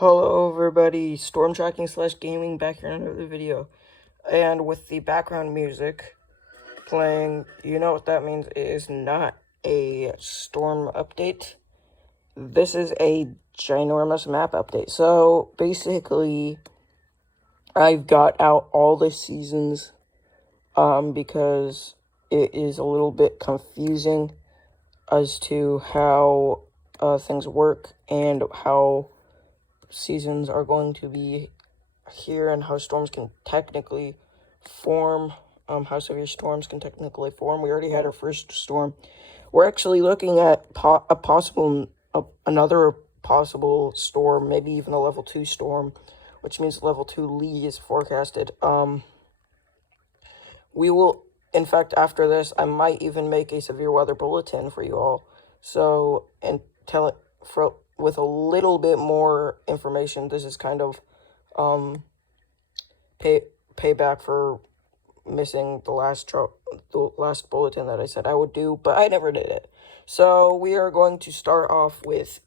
Hello everybody, storm tracking / gaming back here in another video. And with the background music playing, you know what that means. It is not a storm update. This is a ginormous map update. So basically, I've got out all the seasons because it is a little bit confusing as to how things work and how seasons are going to be here and how storms can technically form, how severe storms can technically form. We already had our first storm. We're actually looking at another possible storm, maybe even a level 2 storm, which means level 2 Lee is forecasted. We will, in fact, after this, I might even make a severe weather bulletin for you all. So, and tell it with a little bit more information. This is kind of payback for missing the last bulletin that I said I would do, but I never did it. So we are going to start off with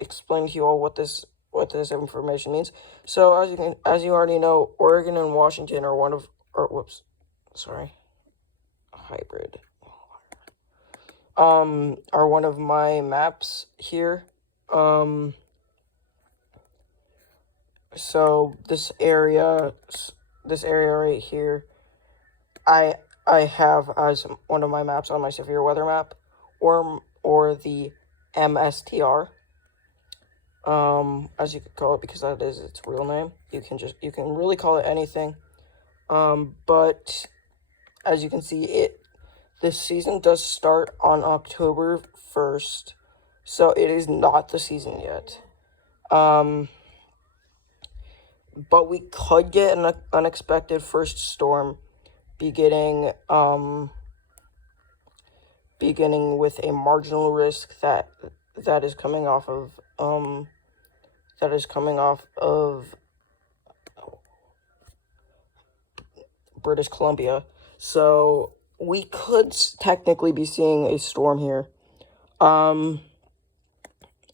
explaining to you all what this information means. So as you already know, Oregon and Washington are hybrid. Are one of my maps here. So this area right here, I have as one of my maps on my severe weather map, or the m.s.t.r. As you could call it, because that is its real name. You can really call it anything. But as you can see, this season does start on October 1st, so it is not the season yet. But we could get an unexpected first storm beginning with a marginal risk that is coming off of British Columbia. So we could technically be seeing a storm here.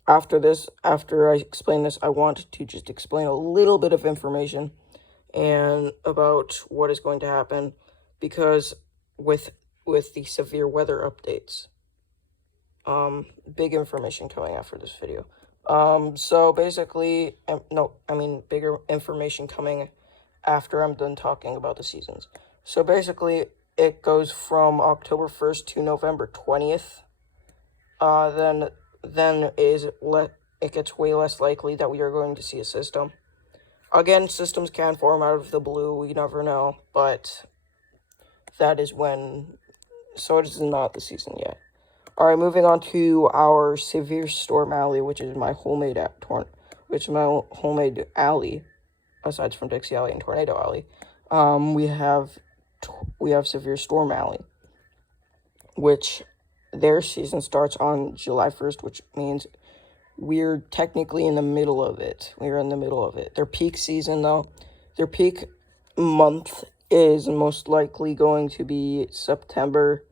After I explain this, I want to just explain a little bit of information and about what is going to happen, because with the severe weather updates, big information coming after this video. So basically, bigger information coming after I'm done talking about the seasons. So basically, it goes from October 1st to November 20th. Then it gets way less likely that we are going to see a system. Again, systems can form out of the blue, we never know, but that is when, so it is not the season yet. Alright, moving on to our severe storm alley, which is my homemade alley, aside from Dixie Alley and Tornado Alley. We have severe storm alley, which their season starts on July 1st, which means we're technically in the middle of it. We're in the middle of it. Their peak season, though, their peak month is most likely going to be September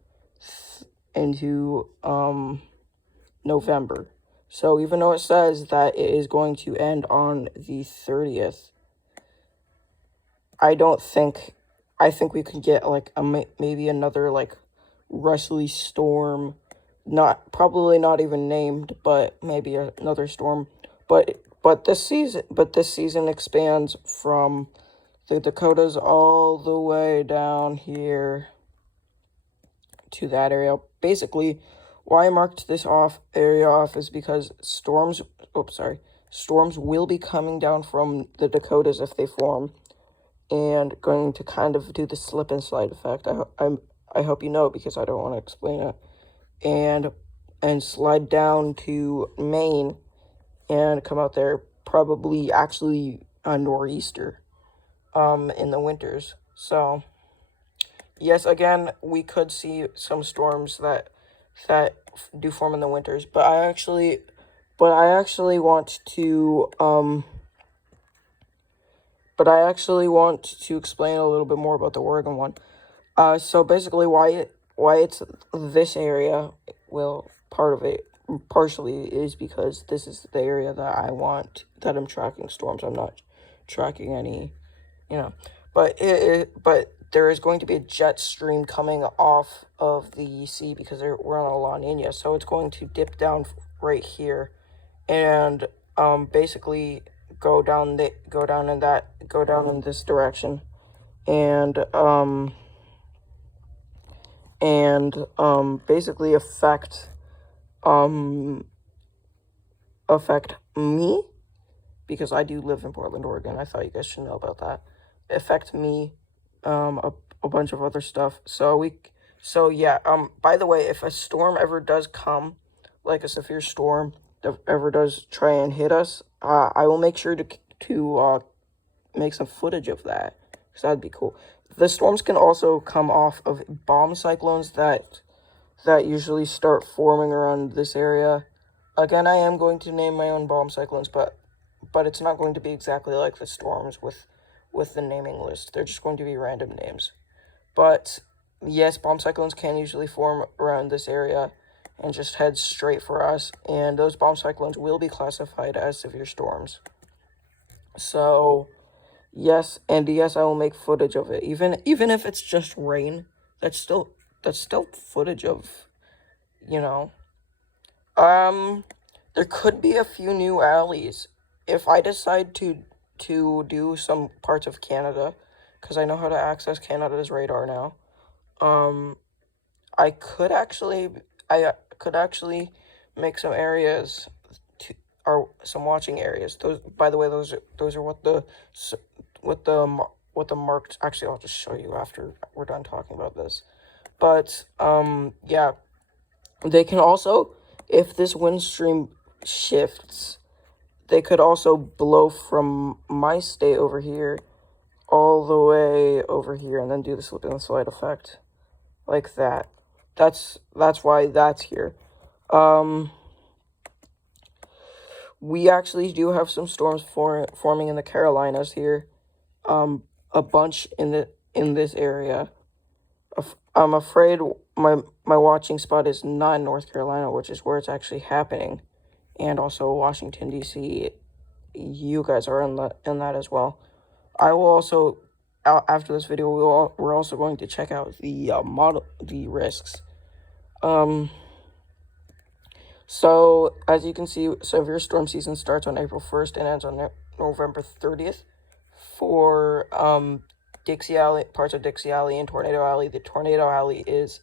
into November. So even though it says that it is going to end on the 30th, I think we could get like maybe another like Rustley storm, probably not even named, but maybe another storm. But this season expands from the Dakotas all the way down here to that area. Basically, why I marked this area off is because storms will be coming down from the Dakotas if they form, and going to kind of do the slip and slide effect. I hope you know, because I don't want to explain it. And slide down to Maine and come out there, probably actually a nor'easter in the winters. So yes, again, we could see some storms that do form in the winters, but I actually want to explain a little bit more about the Oregon one. So basically, why it's this area, well, part of it, partially is because this is the area that I want, that I'm tracking storms. I'm not tracking any, but but there is going to be a jet stream coming off of the sea because we're on a La Nina, so it's going to dip down right here, and basically go down in this direction, and basically um affect me, because I do live in Portland, Oregon. I thought you guys should know about that. Affect me, a bunch of other stuff. So yeah. By the way, if a storm ever does come, like a severe storm that ever does try and hit us, I will make sure to make some footage of that, because that'd be cool. The storms can also come off of bomb cyclones that usually start forming around this area. Again, I am going to name my own bomb cyclones, but it's not going to be exactly like the storms with the naming list. They're just going to be random names. But yes, bomb cyclones can usually form around this area and just head straight for us, and those bomb cyclones will be classified as severe storms. So yes, and yes, I will make footage of it. Even if it's just rain, that's still footage of, you know. There could be a few new alleys if I decide to do some parts of Canada, because I know how to access Canada's radar now. Um, I could actually I could actually make some areas to or some watching areas. Those, by the way, those are what the marked. Actually, I'll just show you after we're done talking about this. But yeah, they can also, if this wind stream shifts, they could also blow from my state over here all the way over here, and then do the slip and slide effect like that. That's why that's here. Um, we actually do have some storms forming in the Carolinas here. A bunch in this area. I'm afraid my watching spot is not in North Carolina, which is where it's actually happening, and also Washington D.C. You guys are in that as well. I will also, after this video, we're also going to check out the risks. So as you can see, severe storm season starts on April 1st and ends on November 30th for Dixie Alley, parts of Dixie Alley and Tornado Alley. The Tornado Alley is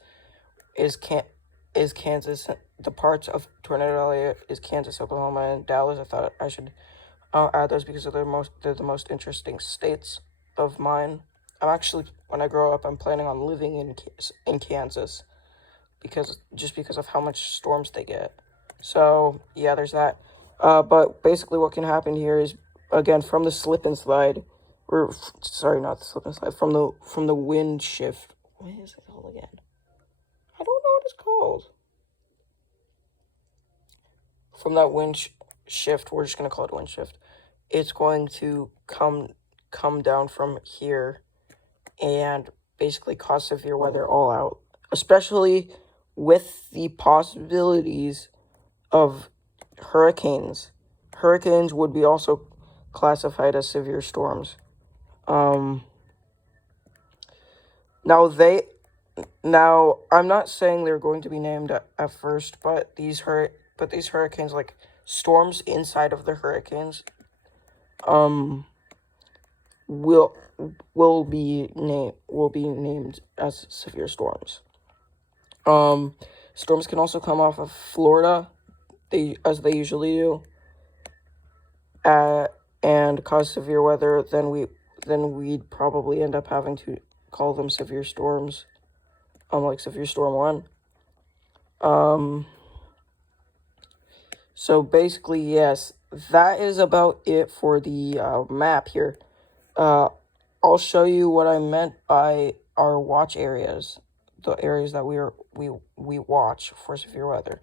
Kansas. The parts of Tornado Alley is Kansas, Oklahoma, and Dallas. I thought I should add those because they're the most interesting states of mine. When I grow up, I'm planning on living in Kansas, because of how much storms they get. So yeah, there's that. But basically, what can happen here is, again, from the slip and slide, or sorry, not the slip and slide, from the wind shift. What is it called again? I don't know what it's called. From that shift, we're just gonna call it wind shift. It's going to come down from here and basically cause severe weather all out, especially with the possibilities of hurricanes. Hurricanes would be also classified as severe storms. Um, now I'm not saying they're going to be named at first, but these hurricanes, like storms inside of the hurricanes, um, will be named as severe storms. Storms can also come off of Florida, as they usually do, and cause severe weather. Then we'd probably end up having to call them severe storms, like severe storm 1. So basically, yes, that is about it for the map here. I'll show you what I meant by our watch areas, the areas that we watch for severe weather.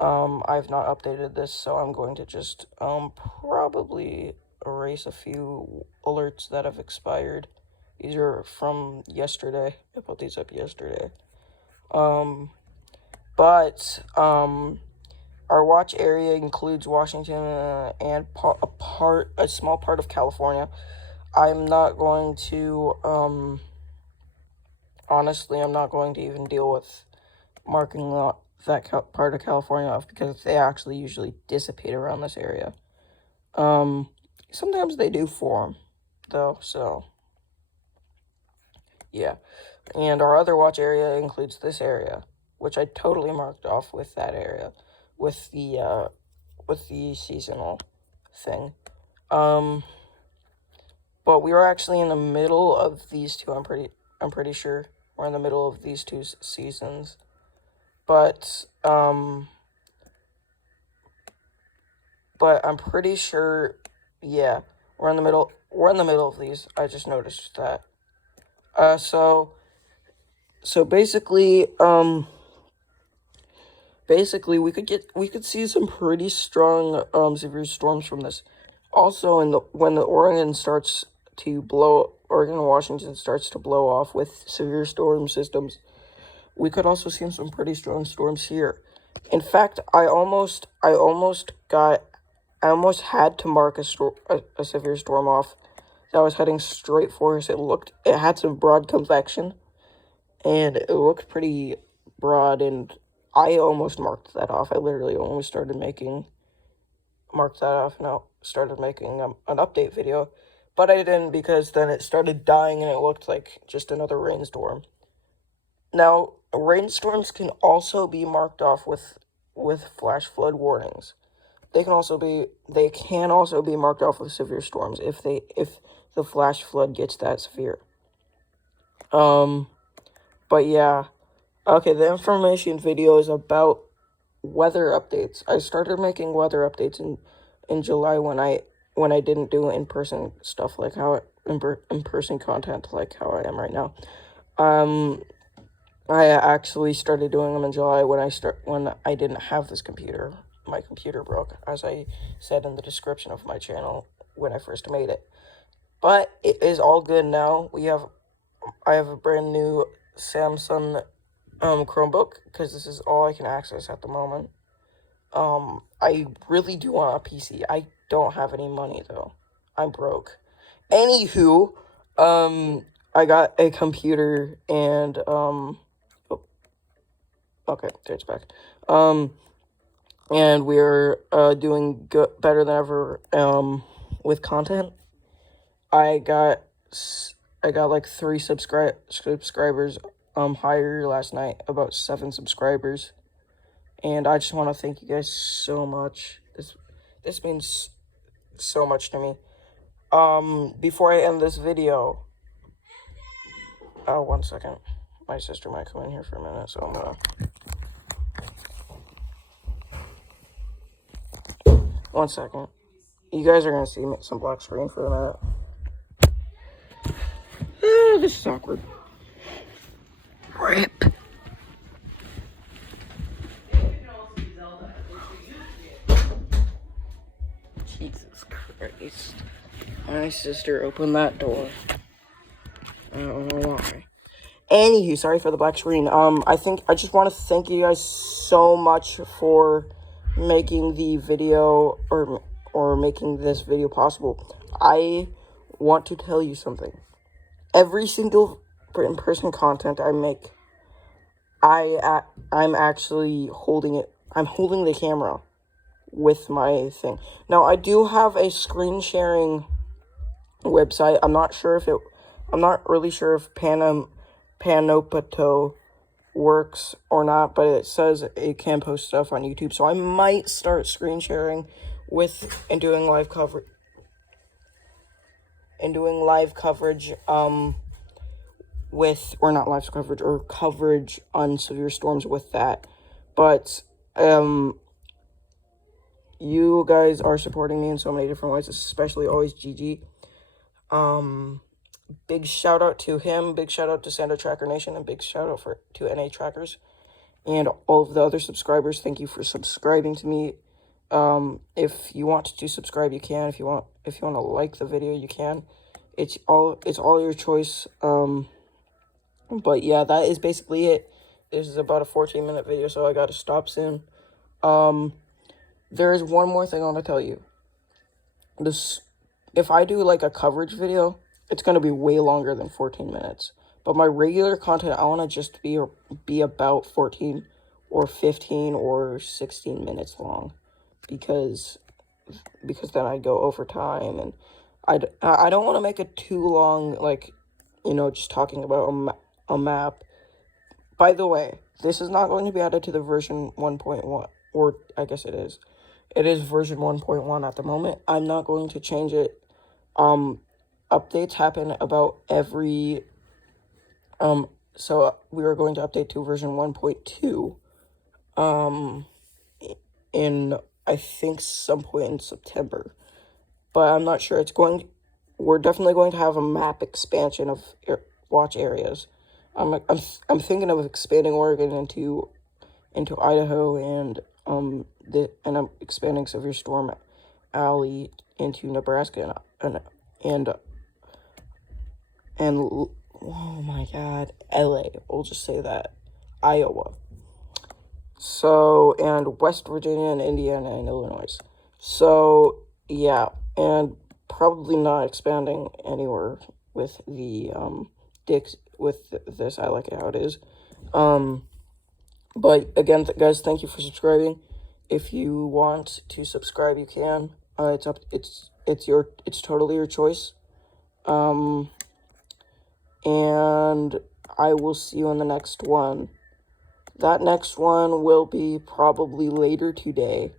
I've not updated this, so I'm going to just probably erase a few alerts that have expired. These are from yesterday. I put these up yesterday. But Our watch area includes Washington and a small part of California. I'm not going to, honestly, I'm not going to even deal with marking that part of California off because they actually usually dissipate around this area. Sometimes they do form, though, so, yeah. And our other watch area includes this area, which I totally marked off with that area, with the seasonal thing. But we were actually in the middle of these two. I'm pretty sure we're in the middle of these two seasons. But I'm pretty sure, yeah, we're in the middle. We're in the middle of these. I just noticed that. So basically, we could see some pretty strong severe storms from this. Also, when the Oregon and Washington starts to blow off with severe storm systems, we could also see some pretty strong storms here. In fact, I almost had to mark a severe storm off that was heading straight for us. It had some broad convection, and it looked pretty broad, and I almost marked that off. I literally almost marked that off, and I started making an update video, but I didn't because then it started dying and it looked like just another rainstorm. Now, rainstorms can also be marked off with flash flood warnings. They can also be marked off with severe storms if the flash flood gets that severe. But yeah. Okay, the information video is about weather updates. I started making weather updates in July when I didn't do in-person stuff like in-person content like how I am right now. I actually started doing them in July when I didn't have this computer. My computer broke, as I said in the description of my channel when I first made it. But it is all good now. I have a brand new Samsung Chromebook because this is all I can access at the moment. I really do want a PC. I don't have any money though. I'm broke. Anywho, I got a computer and okay, it's back. And we're doing better than ever with content. I got like 3 subscribers higher last night, about 7 subscribers. And I just want to thank you guys so much. This means so much to me. Before I end this video, one second. My sister might come in here for a minute, so I'm gonna. One second. You guys are gonna see some black screen for a minute. This is awkward. RIP. Jesus Christ. My sister opened that door. I don't know why. Anywho, sorry for the black screen. I just want to thank you guys so much for making the video or making this video possible. I want to tell you something. Every single in-person content I make, I'm actually holding it. I'm holding the camera with my thing. Now, I do have a screen sharing website. I'm not really sure if Panopato works or not, but it says it can post stuff on YouTube. So I might start screen sharing and doing live coverage or coverage on severe storms with that. But you guys are supporting me in so many different ways, especially always GG. Big shout out to him, big shout out to Santa Tracker Nation, and big shout out to NA Trackers and all of the other subscribers. Thank you for subscribing to me. If you want to subscribe, you can. If you want to like the video, you can. It's all your choice. But yeah, that is basically it. This is about a 14-minute video, so I gotta stop soon. there is one more thing I want to tell you. This, if I do like a coverage video, it's going to be way longer than 14 minutes. But my regular content, I want to just be about 14 or 15 or 16 minutes long, because then I go over time, and I don't want to make it too long, like, just talking about a map. By the way, this is not going to be added to the version 1.1, or I guess it is. It is version 1.1 at the moment. I'm not going to change it. Updates happen about every, so we are going to update to version 1.2, in, I think, some point in September. But I'm not sure. We're definitely going to have a map expansion of watch areas. I'm thinking of expanding Oregon into Idaho, and and I'm expanding Severe Storm Alley into Nebraska, and oh my God, LA. We'll just say that, Iowa. So, and West Virginia and Indiana and Illinois. So yeah, and probably not expanding anywhere with the with this. I like it how it is. But again, guys, thank you for subscribing. If you want to subscribe, you can. It's totally your choice. And I will see you in the next one. That next one will be probably later today,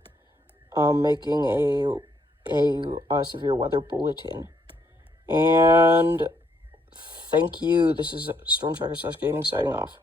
making a severe weather bulletin. And thank you. This is Storm Tracker / Gaming signing off.